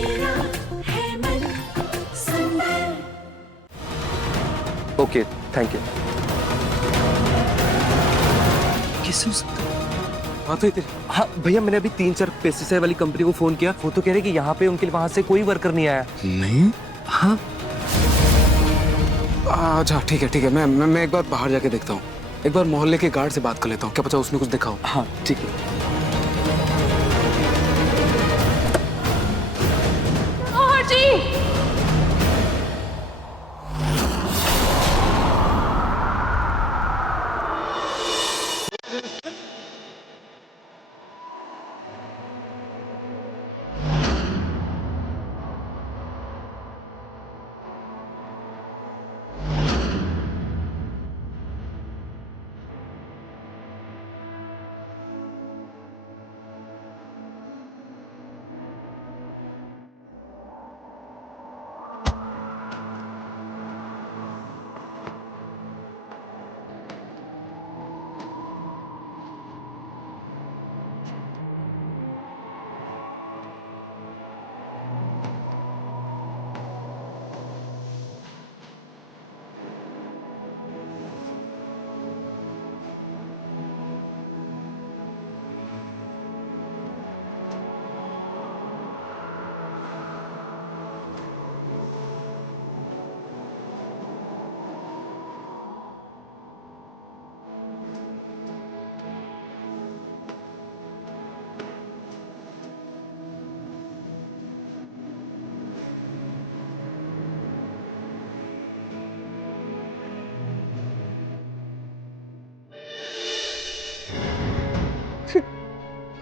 मेरा है मन सुंदर। Okay, thank you. हाँ तो इधर। हाँ भैया, मैंने अभी 3-4 पेस्टिसाइड वाली कंपनी को फोन किया। वो तो कह रहे कि यहाँ पे उनके वहां से कोई वर्कर नहीं आया। नहीं। हाँ अच्छा ठीक है मैं एक बार बाहर जाके देखता हूँ। एक बार मोहल्ले के गार्ड से बात कर लेता हूँ, क्या पता उसने कुछ देखा हो। हाँ ठीक है।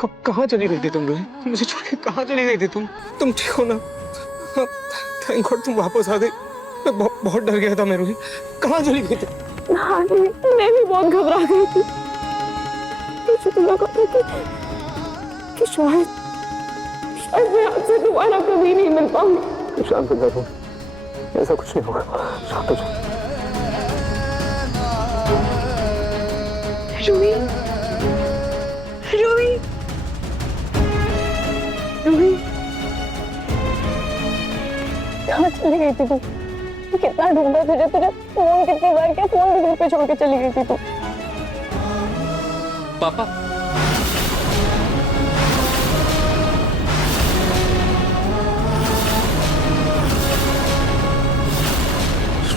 कब कहाँ चली गई थी तुम लोग? मुझे छोड़ के कहाँ चली गई थी तुम ठीक हो ना? थैंक गॉड तुम वापस आ गई। मैं बहुत डर गया था मैं रूही। कहाँ चली गई थी? हाँ मैं भी बहुत घबरा गई थी। मुझे तो लगा था कि शायद मैं आपसे दोबारा कभी नहीं मिल पाऊंगी। शांत हो जाओ, ऐसा कुछ नहीं होगा। शांत हो जाओ। रूही, रूही, रूही, कहाँ चली गई थी तू? कितना ढूंढा तुझे फोन कितनी बार किया, फोन भी घर पे छोड़ के चली गई थी तू। पापा,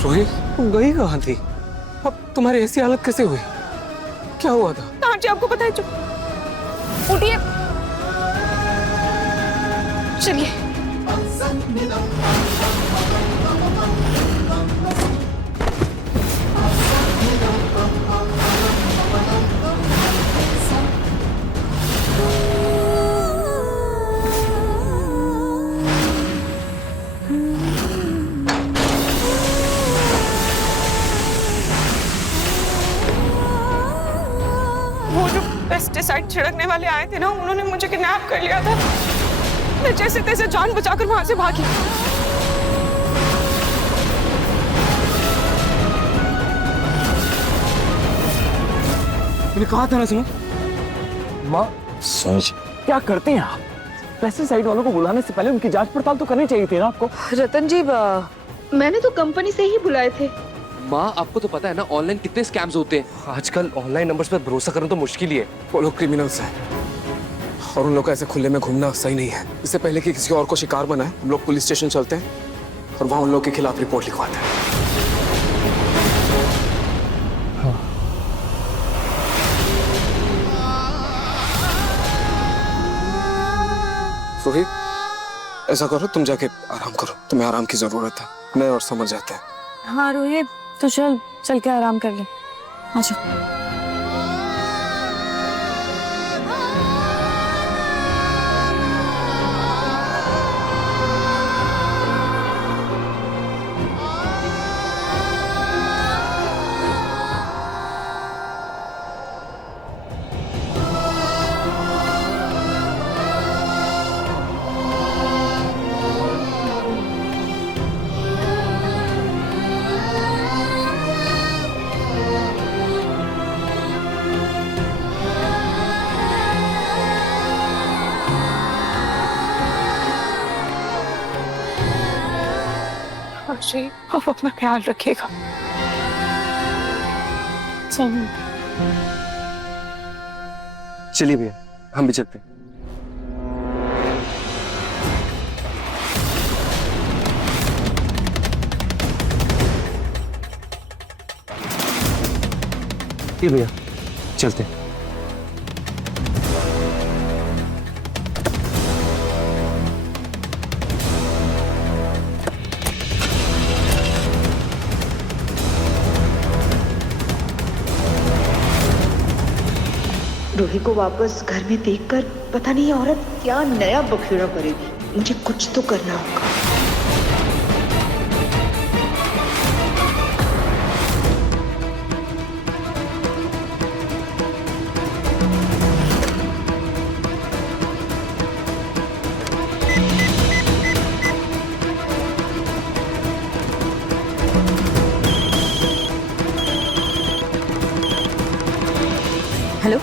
रोहित तुम गई कहाँ थी? अब तुम्हारी ऐसी हालत कैसे हुई? क्या हुआ था? हाँ जी आपको पता है। चुप उठिए, चलिए। वो जो पेस्टिसाइड छिड़कने वाले आए थे ना, उन्होंने मुझे किडनैप कर लिया था। मैं जैसे तैसे जान बचाकर वहां से भागी। मैंने कहा था ना, सुनो। माँ सोच क्या करते हैं आप? पेस्टिसाइड वालों को बुलाने से पहले उनकी जांच पड़ताल तो करनी चाहिए थी ना आपको। रतन जी, मैंने तो कंपनी से ही बुलाए थे। माँ आपको तो पता है ना ऑनलाइन कितने स्कैम्स होते हैं। आजकल ऑनलाइन नंबर्स पर भरोसा करना तो मुश्किल ही है। वो लोग क्रिमिनल्स हैं और उन लोग का ऐसे खुले में घूमना सही नहीं है। इससे पहले कि किसी और को शिकार बनाए, हम लोग पुलिस स्टेशन चलते हैं और वहां उन लोग के खिलाफ रिपोर्ट लिखवाते हैं। रोहित, ऐसा करो तुम जाके आराम करो, तुम्हें आराम की जरूरत है। मैं और समझ जाते हैं। हाँ रोहित, तो चल के आराम कर ले। अच्छा। जी आप अपना ख्याल रखिएगा। चलिए भैया, हम भी चलते हैं। ये भैया, चलते हैं। रूही को वापस घर में देखकर पता नहीं ये औरत क्या नया बखेड़ा करेगी। मुझे कुछ तो करना होगा। हेलो,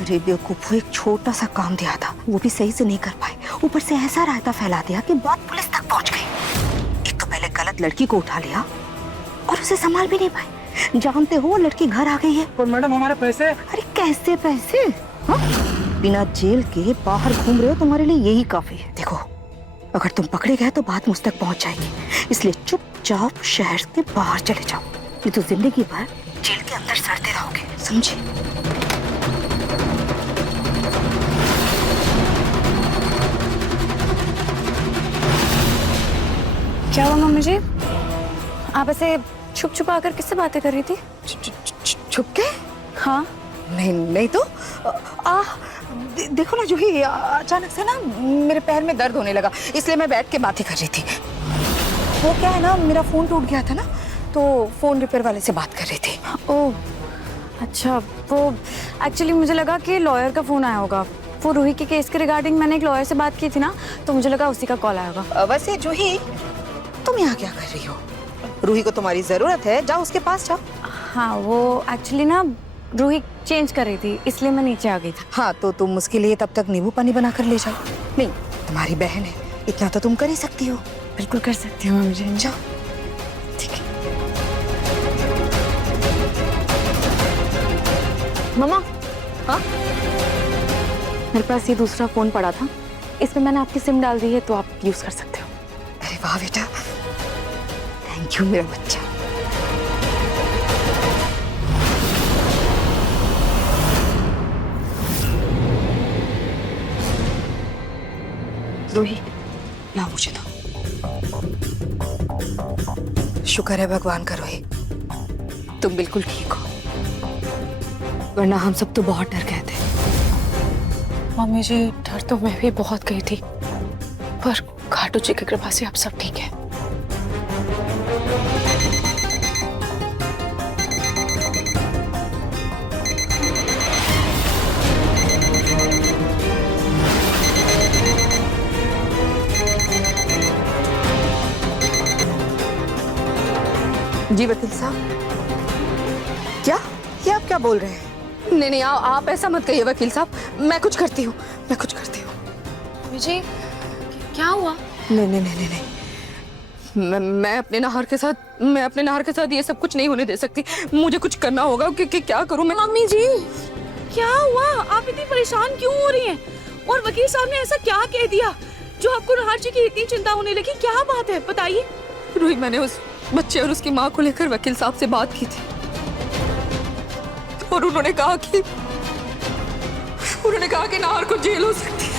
अरे बेवकूफो, एक छोटा सा काम दिया था, वो भी सही से नहीं कर पाए। ऊपर से ऐसा रायता फैला दिया कि बात पुलिस तक पहुंच गई। एक तो पहले गलत लड़की को उठा लिया और उसे संभाल भी नहीं पाए। जानते हो वो लड़की घर आ गई है। पर मैडम हमारे पैसे? अरे कैसे पैसे? हाँ? बिना जेल के बाहर घूम रहे हो, तुम्हारे लिए यही काफी है। देखो, अगर तुम पकड़े गए तो बात मुझ तक पहुंच जाएगी, इसलिए चुपचाप शहर के बाहर चले जाओ। ये तो जिंदगी भर जेल के अंदर सड़ते रहोगे, समझे? क्या हुआ मम्मी जी? आप ऐसे छुप छुपा कर किससे बातें कर रही थी? छुप के? हाँ। नहीं नहीं तो देखो ना जूही, अचानक से ना मेरे पैर में दर्द होने लगा, इसलिए मैं बैठ के बातें कर रही थी। वो क्या है ना, मेरा फोन टूट गया था ना, तो फोन रिपेयर वाले से बात कर रही थी। ओह अच्छा, वो एक्चुअली मुझे लगा कि लॉयर का फोन आया होगा। वो रूही के केस के रिगार्डिंग मैंने एक लॉयर से बात की थी ना, तो मुझे लगा उसी का कॉल आया होगा। वैसे जूही, तुम यहाँ क्या कर रही हो? रूही को तुम्हारी जरूरत है, जाओ उसके पास जाओ। हाँ, वो एक्चुअली ना रूही चेंज कर रही थी, इसलिए मैं नीचे आ गई थी। हाँ, तो तुम उसके लिए तब तक नींबू पानी बना कर ले जाओ। नहीं, तुम्हारी बहन है, इतना तो तुम कर ही सकती हो। बिल्कुल कर सकती हूँ मम्मी जी। जाओ। ठीक है। मम्मा, हाँ? मेरे पास ये दूसरा फोन पड़ा था, इसमें मैंने आपकी सिम डाल दी है, तो आप यूज कर सकते हो। अरे वाह बेटा, थैंक यू मेरा बच्चा। रूही, लाओ मुझे दो। शुक्र है भगवान का रूही, तुम बिल्कुल ठीक हो, वरना हम सब तो बहुत डर गए थे। मम्मी जी, डर तो मैं भी बहुत गई थी, पर खाटू जी की कृपा से अब सब ठीक है। जी वकील साहब, क्या? ये आप क्या बोल रहे हैं? नहीं नहीं, आप ऐसा मत कहिए वकील साहब, मैं कुछ करती हूँ, मैं कुछ करती हूँ। मम्मी जी, क्या हुआ? नहीं नहीं नहीं नहीं, मैं अपने नाहर के साथ ये सब कुछ नहीं होने दे सकती। मुझे कुछ करना होगा कि क्या करूँ मैं? मम्मी जी, क्या हुआ? आप इतनी परेशान क्यों हो रही हैं? और वकील साहब ने ऐसा क्या कह दिया जो आपको नाहर जी की इतनी चिंता होने लगी? क्या बात है, बताइए। रूही, मैंने उस बच्चे और उसकी माँ को लेकर वकील साहब से बात की थी, और उन्होंने कहा कि नाहर को जेल हो सकती है।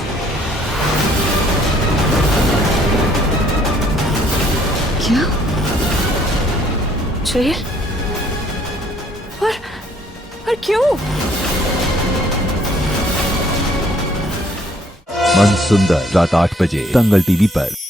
क्या? जेल? पर क्यों? मन सुंदर, रात 8 बजे दंगल टीवी पर।